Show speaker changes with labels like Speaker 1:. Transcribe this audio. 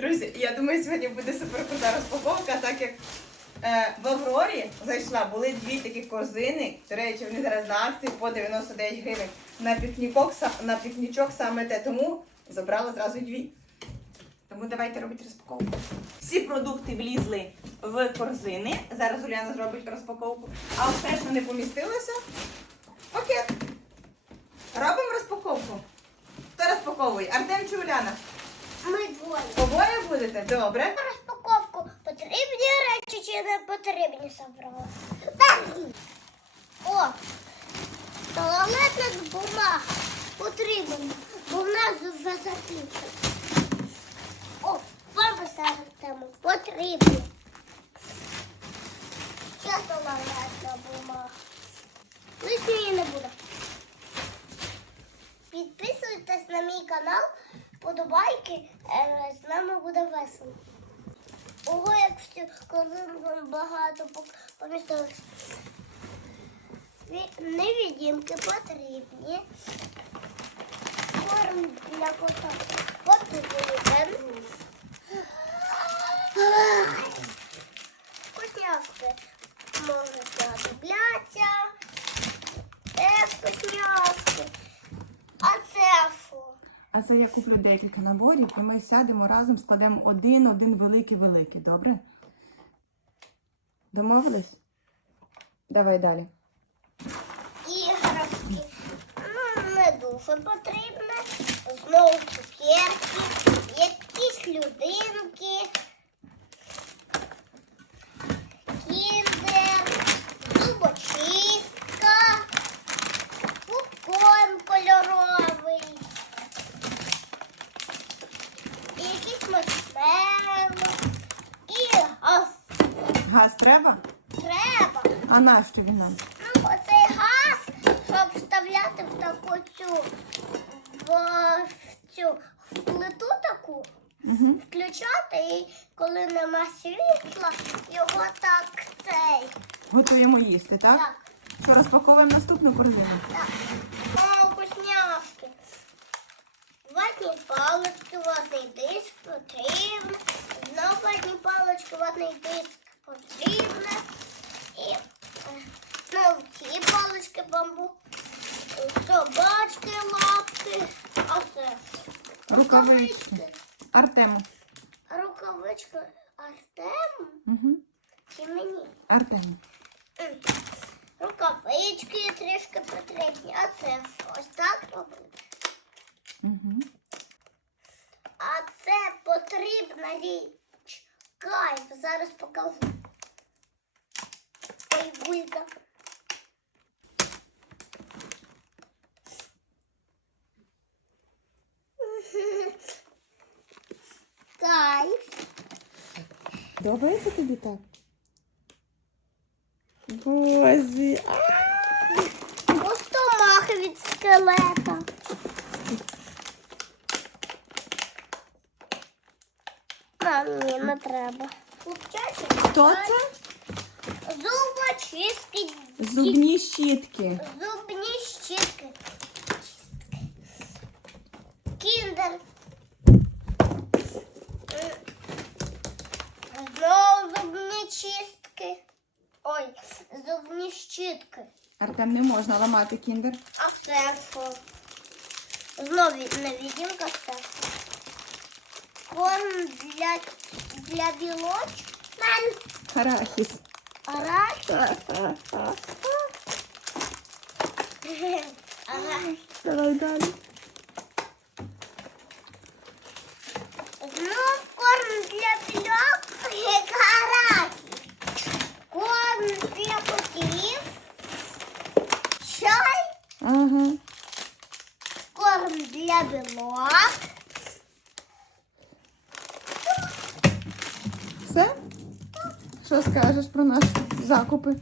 Speaker 1: Друзі, я думаю, сьогодні буде супер крута розпаковка, так як е, в Аврорі зайшла, були дві такі корзини. До речі, вони зараз на акції по 99 гривень. На пікнічок, на пікнічок саме те, тому забрала зразу дві. Тому давайте робити розпаковку. Всі продукти влізли в корзини. Зараз Уляна зробить розпаковку. А все, що не помістилося, пакет. Робимо розпаковку. Хто розпаковує? Артем чи Уляна?
Speaker 2: Ми двоє.
Speaker 1: Обоє будете? Добре.
Speaker 2: На розпаковку потрібні речі чи не потрібні? Перші. О, туалетна бумага потрібна, бо в нас вже закінчено. О, памперси тему потрібні. Ще туалетна бумага. Лишньої не буде. Підписуйтесь на мій канал, подобайки, е, з нами буде весело. Ого, як всі корзин багато по- помістилось. Невідімки потрібні. Корм для кота потрібен. Вкусняшки можуть знадобляться. Е, вкусняшки. А це?
Speaker 1: Це я куплю декілька наборів, і ми сядемо разом, складемо один, один великий-великий, добре? Домовились? Давай далі.
Speaker 2: іграшки. Ну, не дуже потрібне. Знову цукерки, якісь людинки, кіндер, зубочистка, попкорн кольоровий. І якісь маршмеллоу. І газ
Speaker 1: Газ треба?
Speaker 2: треба.
Speaker 1: А нащо він нам?
Speaker 2: Ну, оцей газ, щоб вставляти в таку цю, в, в цю в плиту таку,
Speaker 1: Угу.
Speaker 2: включати і коли нема світла, його так цей.
Speaker 1: Готуємо їсти, так?
Speaker 2: Так,
Speaker 1: Що розпаковуємо наступну корзину?
Speaker 2: так. О, вкусняшки. Ватні палички, ватний диск потрібно. Знову ватні палички, ватний диск потрібно. І е, знову ці палички бамбу. Собачки, лапки. А це
Speaker 1: Рукавички. Артему.
Speaker 2: Рукавички Артему
Speaker 1: Угу.
Speaker 2: чи мені?
Speaker 1: Артему.
Speaker 2: Рукавички трішки потрібні, а це ось так робити.
Speaker 1: Угу.
Speaker 2: А це потрібна річ. Кайф, зараз покажу. Ой, булька. Кайф.
Speaker 1: Подобається тобі так? Бозі.
Speaker 2: Ростомахи від скелета. А, ні, не треба.
Speaker 1: Хто це?
Speaker 2: Зубочистки.
Speaker 1: Зубні щітки.
Speaker 2: Зубні зубні щітки.
Speaker 1: Артем не можна ламати кіндер.
Speaker 2: А це що? Знову невидимка це. Корм для, для білоч. Мен.
Speaker 1: Арахіс.
Speaker 2: Арахіс. Ага.
Speaker 1: Давай далі. Ага.
Speaker 2: Корм для білок.
Speaker 1: Все? Що скажеш про наші закупи?